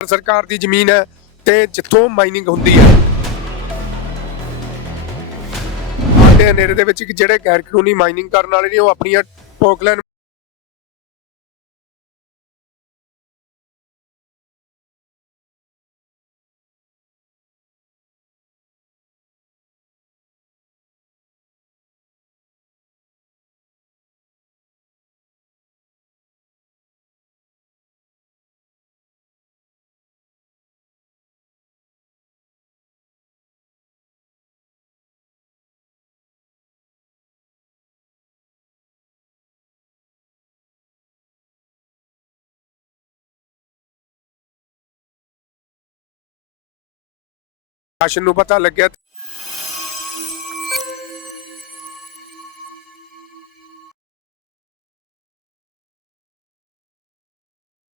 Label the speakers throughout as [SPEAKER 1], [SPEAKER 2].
[SPEAKER 1] ਸਰਕਾਰ ਦੀ ਜ਼ਮੀਨ ਹੈ ਤੇ ਜਿੱਥੋਂ ਮਾਈਨਿੰਗ ਹੁੰਦੀ ਹੈ। ਆਟੇ ਹਨੇਰੇ ਦੇ ਵਿੱਚ ਜਿਹੜੇ ਗੈਰ ਕਾਨੂੰਨੀ ਮਾਈਨਿੰਗ ਕਰਨ ਵਾਲੇ ਨੇ, ਉਹ ਆਪਣੀਆਂ ਪੋਕਲੈਨ ਸ਼ਾਸਨ ਨੂੰ ਪਤਾ ਲੱਗਿਆ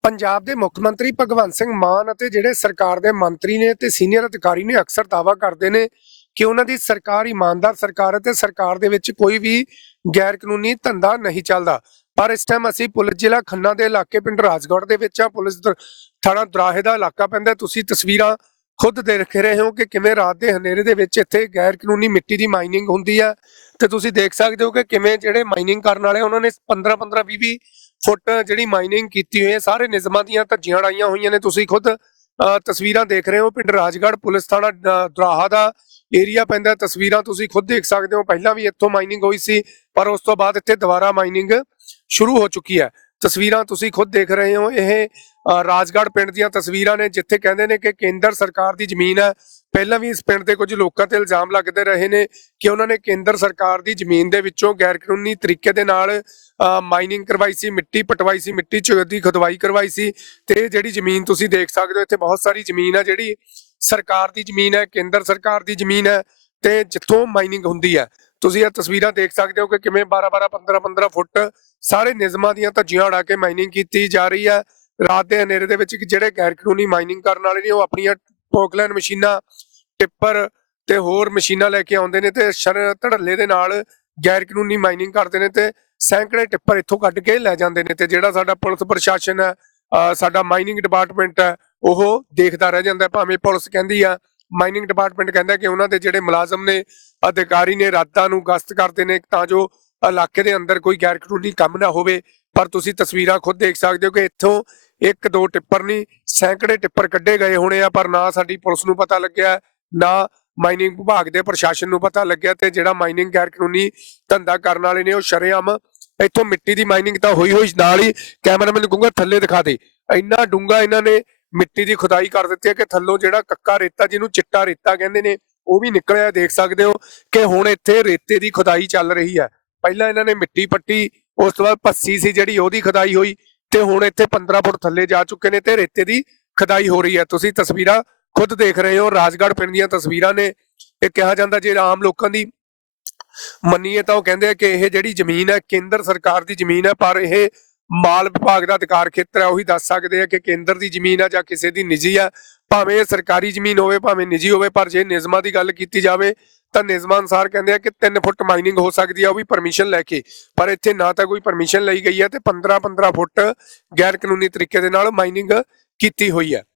[SPEAKER 1] ਪੰਜਾਬ ਦੇ ਮੁੱਖ ਮੰਤਰੀ ਭਗਵੰਤ ਸਿੰਘ ਮਾਨ ਅਤੇ ਜਿਹੜੇ ਸਰਕਾਰ ਦੇ ਮੰਤਰੀ ਨੇ ਤੇ ਸੀਨੀਅਰ ਅਧਿਕਾਰੀ ਨੇ ਅਕਸਰ ਦਾਅਵਾ ਕਰਦੇ ਨੇ ਕਿ ਉਹਨਾਂ ਦੀ ਸਰਕਾਰ ਇਮਾਨਦਾਰ ਸਰਕਾਰ ਹੈ ਤੇ ਸਰਕਾਰ ਦੇ ਵਿੱਚ ਕੋਈ ਵੀ ਗੈਰ ਕਾਨੂੰਨੀ ਧੰਦਾ ਨਹੀਂ ਚੱਲਦਾ। ਪਰ ਇਸ ਟਾਈਮ ਅਸੀਂ ਪੁਲਿਸ ਜ਼ਿਲ੍ਹਾ ਖੰਨਾ ਦੇ ਇਲਾਕੇ ਪਿੰਡ ਰਾਜਗੜ੍ਹ ਦੇ ਵਿੱਚ ਆ ਪੁਲਿਸ ਥਾਣਾ ਦਰਾਹੇ ਦਾ ਇਲਾਕਾ ਪੈਂਦਾ ਤੁਸੀਂ ਤਸਵੀਰਾਂ ਖੁਦ ਦੇਖ ਰਹੇ ਹੋ ਕਿ ਕਿਵੇਂ ਰਾਤ ਦੇ ਹਨੇਰੇ ਦੇ ਵਿੱਚ ਇੱਥੇ ਗੈਰ ਕਾਨੂੰਨੀ ਮਿੱਟੀ ਦੀ ਮਾਈਨਿੰਗ ਹੁੰਦੀ ਹੈ ਤੇ ਤੁਸੀਂ ਦੇਖ ਸਕਦੇ ਹੋ ਕਿ ਕਿਵੇਂ ਜਿਹੜੇ ਮਾਈਨਿੰਗ ਕਰਨ ਵਾਲੇ ਉਹਨਾਂ ਨੇ 15 15 20 20 ਫੁੱਟ ਜਿਹੜੀ ਮਾਈਨਿੰਗ ਕੀਤੀ ਹੋਈ ਹੈ ਸਾਰੇ ਨਿਯਮਾਂ ਦੀਆਂ ਧੱਜੀਆਂ ਉਡਾਈਆਂ ਹੋਈਆਂ ਨੇ। ਤੁਸੀਂ ਖੁਦ ਅ, ਤਸਵੀਰਾਂ ਦੇਖ ਰਹੇ ਹੋ ਪਿੰਡ ਰਾਜਗੜ੍ਹ ਪੁਲਿਸ ਥਾਣਾ ਦ- ਦਰਾਹਾ ਦਾ ਏਰੀਆ ਪੈਂਦਾ ਤਸਵੀਰਾਂ ਤੁਸੀਂ ਖੁਦ ਦੇਖ ਸਕਦੇ ਹੋ। ਪਹਿਲਾਂ ਵੀ ਇੱਥੋਂ ਮਾਈਨਿੰਗ ਹੋਈ ਸੀ ਪਰ ਉਸ ਤੋਂ ਬਾਅਦ ਇੱਥੇ ਦੁਬਾਰਾ ਮਾਈਨਿੰਗ ਸ਼ੁਰੂ ਹੋ ਚੁੱਕੀ ਹੈ। ਤਸਵੀਰਾਂ ਤੁਸੀਂ ਖੁਦ ਦੇਖ ਰਹੇ ਹੋ। ਇਹ ਰਾਜਗੜ੍ਹ ਪਿੰਡ ਦੀਆਂ ਤਸਵੀਰਾਂ ਨੇ, ਜਿੱਥੇ ਕਹਿੰਦੇ ਨੇ ਕਿ ਕੇਂਦਰ ਸਰਕਾਰ ਦੀ ਜ਼ਮੀਨ ਹੈ। ਪਹਿਲਾਂ ਵੀ ਇਸ ਪਿੰਡ ਦੇ ਕੁਝ ਲੋਕਾਂ ਤੇ ਇਲਜ਼ਾਮ ਲੱਗਦੇ ਰਹੇ ਨੇ ਕਿ ਉਹਨਾਂ ਨੇ ਕੇਂਦਰ ਸਰਕਾਰ ਦੀ ਜ਼ਮੀਨ ਦੇ ਵਿੱਚੋਂ ਗੈਰ ਕਾਨੂੰਨੀ ਤਰੀਕੇ ਦੇ ਨਾਲ ਮਾਈਨਿੰਗ ਕਰਵਾਈ ਸੀ, ਮਿੱਟੀ ਪਟਵਾਈ ਸੀ, ਮਿੱਟੀ ਚ ਦੀ ਖੁਦਵਾਈ ਕਰਵਾਈ ਸੀ। ਤੇ ਜਿਹੜੀ ਜ਼ਮੀਨ ਤੁਸੀਂ ਦੇਖ ਸਕਦੇ ਹੋ, ਇੱਥੇ ਬਹੁਤ ਸਾਰੀ ਜ਼ਮੀਨ ਹੈ, ਜਿਹੜੀ ਸਰਕਾਰ ਦੀ ਜ਼ਮੀਨ ਹੈ, ਕੇਂਦਰ ਸਰਕਾਰ ਦੀ ਜ਼ਮੀਨ ਹੈ। ਤੇ ਜਿੱਥੋਂ ਮਾਈਨਿੰਗ ਹੁੰਦੀ ਹੈ ਤੁਸੀਂ ਇਹ ਤਸਵੀਰਾਂ ਦੇਖ ਸਕਦੇ ਹੋ ਕਿ ਕਿਵੇਂ 12 12 15 15 ਫੁੱਟ ਸਾਰੇ ਨਿਯਮਾਂ ਦੀਆਂ ਧੱਜੀਆਂ ਉਡਾ ਕੇ ਮਾਈਨਿੰਗ ਕੀਤੀ ਜਾ ਰਹੀ ਹੈ। ਰਾਤ ਦੇ ਹਨੇਰੇ ਦੇ ਵਿੱਚ ਜਿਹੜੇ ਗੈਰ ਕਾਨੂੰਨੀ ਮਾਈਨਿੰਗ ਕਰਨ ਵਾਲੇ ਨੇ, ਉਹ ਆਪਣੀਆਂ ਪੋਕਲੈਨ ਮਸ਼ੀਨਾਂ, ਟਿੱਪਰ ਤੇ ਹੋਰ ਮਸ਼ੀਨਾਂ ਲੈ ਕੇ ਆਉਂਦੇ ਨੇ ਤੇ ਸ਼ਰ ਧੜੱਲੇ ਦੇ ਨਾਲ ਗੈਰ ਕਾਨੂੰਨੀ ਮਾਈਨਿੰਗ ਕਰਦੇ ਨੇ ਤੇ ਸੈਂਕੜੇ ਟਿੱਪਰ ਇੱਥੋਂ ਕੱਢ ਕੇ ਲੈ ਜਾਂਦੇ ਨੇ ਤੇ ਜਿਹੜਾ ਸਾਡਾ ਪੁਲਿਸ ਪ੍ਰਸ਼ਾਸਨ ਹੈ, ਅਹ ਸਾਡਾ ਮਾਈਨਿੰਗ ਡਿਪਾਰਟਮੈਂਟ ਹੈ, ਉਹ ਦੇਖਦਾ ਰਹਿ ਜਾਂਦਾ ਭਾਵੇਂ ਪੁਲਿਸ ਕਹਿੰਦੀ ਆ ਮਾਈਨਿੰਗ ਡਿਪਾਰਟਮੈਂਟ ਕਹਿੰਦਾ ਕਿ ਉਹਨਾਂ ਦੇ ਜਿਹੜੇ ਮੁਲਾਜ਼ਮ ਨੇ, ਅਧਿਕਾਰੀ ਨੇ, ਰਾਤਾਂ ਨੂੰ ਗਸ਼ਤ ਕਰਦੇ ਨੇ, ਤਾਂ ਜੋ ਇਲਾਕੇ ਦੇ ਅੰਦਰ ਕੋਈ ਗੈਰ ਕਾਨੂੰਨੀ ਕੰਮ ਨਾ ਹੋਵੇ। ਪਰ ਤੁਸੀਂ ਤਸਵੀਰਾਂ ਖੁਦ ਦੇਖ ਸਕਦੇ ਹੋ ਕਿ ਇੱਥੋਂ ਇੱਕ ਦੋ ਟਿੱਪਰ ਨਹੀਂ, ਸੈਂਕੜੇ ਟਿੱਪਰ ਕੱਢੇ ਗਏ ਹੋਣੇ ਆ, ਪਰ ਨਾ ਸਾਡੀ ਪੁਲਿਸ ਨੂੰ ਪਤਾ ਲੱਗਿਆ, ਨਾ ਮਾਈਨਿੰਗ ਵਿਭਾਗ ਦੇ ਪ੍ਰਸ਼ਾਸਨ ਨੂੰ ਪਤਾ ਲੱਗਿਆ ਤੇ ਜਿਹੜਾ ਮਾਈਨਿੰਗ ਗੈਰ ਕਾਨੂੰਨੀ ਧੰਦਾ ਕਰਨ ਵਾਲੇ ਨੇ, ਉਹ ਸ਼ਰੇਆਮ ਇੱਥੋਂ ਮਿੱਟੀ ਦੀ ਮਾਈਨਿੰਗ ਤਾਂ ਹੋਈ ਹੋਈ ਨਾਲ ਹੀ, ਕੈਮਰਾਮੈਨ ਨੂੰ ਕਹੂੰਗਾ ਥੱਲੇ ਦਿਖਾ ਦੇ। ਇੰਨਾ ਡੂੰਗਾ ਇਹਨਾਂ ਨੇ ਮਿੱਟੀ ਦੀ ਖੁਦਾਈ ਕਰ ਦਿੱਤੀ ਹੈ ਕਿ ਥੱਲੋਂ ਜਿਹੜਾ ਕੱਕਾ ਰੇਤਾ ਜਿਹਨੂੰ ਚਿੱਟਾ ਰੇਤਾ ਕਹਿੰਦੇ ਨੇ, ਉਹ ਵੀ ਨਿਕਲਿਆ ਦੇਖ ਸਕਦੇ ਹੋ ਕਿ ਹੁਣ ਇੱਥੇ ਰੇਤੇ ਦੀ ਖੁਦਾਈ ਚੱਲ ਰਹੀ ਹੈ। ਪਹਿਲਾਂ ਇਹਨਾਂ ਨੇ ਮਿੱਟੀ ਪੱਟੀ, ਉਸ ਤੋਂ ਬਾਅਦ ਪੱਸੀ ਸੀ ਜਿਹੜੀ ਉਹਦੀ ਖੁਦਾਈ ਹੋਈ ਤੇ ਹੁਣ ਇੱਥੇ 15 ਫੁੱਟ ਥੱਲੇ ਜਾ ਚੁੱਕੇ ਨੇ ਤੇ ਰੇਤੇ ਦੀ ਖੁਦਾਈ ਹੋ ਰਹੀ ਹੈ। ਤੁਸੀਂ ਤਸਵੀਰਾਂ ਖੁਦ ਦੇਖ ਰਹੇ ਹੋ, ਰਾਜਗੜ੍ਹ ਪਿੰਡ ਦੀਆਂ ਤਸਵੀਰਾਂ ਨੇ ਇਹ ਕਿਹਾ ਜਾਂਦਾ ਜੇ ਆਮ ਲੋਕਾਂ ਦੀ ਮੰਨੀਏ ਤਾਂ ਉਹ ਕਹਿੰਦੇ ਆ ਕਿ ਇਹ ਜਿਹੜੀ ਜ਼ਮੀਨ ਹੈ, ਕੇਂਦਰ ਸਰਕਾਰ ਦੀ ਜ਼ਮੀਨ ਹੈ, ਪਰ ਇਹ ਮਾਲ ਵਿਭਾਗ ਦਾ ਅਧਿਕਾਰ ਖੇਤਰ ਹੈ, ਉਹੀ ਦੱਸ ਸਕਦੇ ਆ ਕਿ ਕੇਂਦਰ ਦੀ ਜ਼ਮੀਨ ਆ ਜਾਂ ਕਿਸੇ ਦੀ ਨਿੱਜੀ ਆ, ਭਾਵੇਂ ਇਹ ਸਰਕਾਰੀ ਜ਼ਮੀਨ ਹੋਵੇ, ਭਾਵੇਂ ਨਿੱਜੀ ਹੋਵੇ, ਪਰ ਜੇ ਨਿਯਮਾਂ ਦੀ ਗੱਲ ਕੀਤੀ ਜਾਵੇ, ਤਾਂ ਨਿਯਮਾਂ ਅਨੁਸਾਰ ਕਹਿੰਦੇ ਆ ਕਿ 3 ਫੁੱਟ ਮਾਈਨਿੰਗ ਹੋ ਸਕਦੀ ਆ, ਉਹ ਵੀ ਪਰਮਿਸ਼ਨ ਲੈ ਕੇ। ਪਰ ਇੱਥੇ ਨਾ ਤਾਂ ਕੋਈ ਪਰਮਿਸ਼ਨ ਲਈ ਗਈ ਹੈ ਤੇ 15 15 ਫੁੱਟ ਗੈਰ ਕਾਨੂੰਨੀ ਤਰੀਕੇ ਦੇ ਨਾਲ ਮਾਈਨਿੰਗ ਕੀਤੀ ਹੋਈ ਹੈ